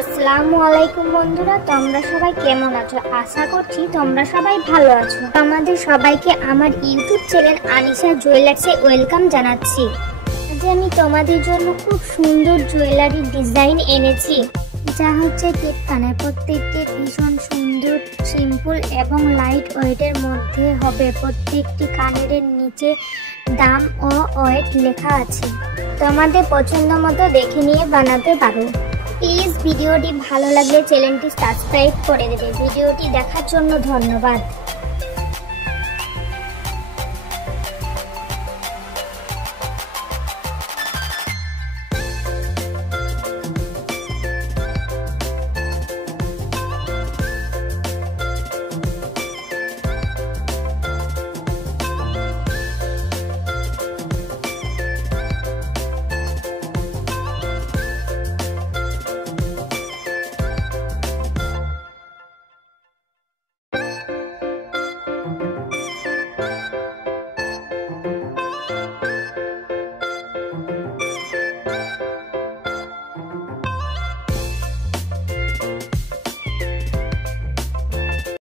আসসালামু আলাইকুম বন্ধুরা, তোমরা সবাই কেমন আছো? আশা করছি তোমরা সবাই ভালো আছো। তোমাদের সবাইকে আমার ইউটিউব চ্যানেল আনিশা জুয়েলার্সে ওয়েলকাম জানাচ্ছি। আজ আমি তোমাদের জন্য খুব সুন্দর জুয়েলারি ডিজাইন এনেছি, যা হচ্ছে টিপ কানের। প্রত্যেকটি ভীষণ সুন্দর, সিম্পল এবং লাইট ওয়েটের মধ্যে হবে। প্রত্যেকটি কানের নিচে দাম ও ওয়েট লেখা আছে। তোমাদের পছন্দ মতো দেখে নিয়ে বানাতে পারো। প্লিজ ভিডিওটি ভালো লাগলে চ্যানেলটি সাবস্ক্রাইব করে দেবে। ভিডিওটি দেখার জন্য ধন্যবাদ।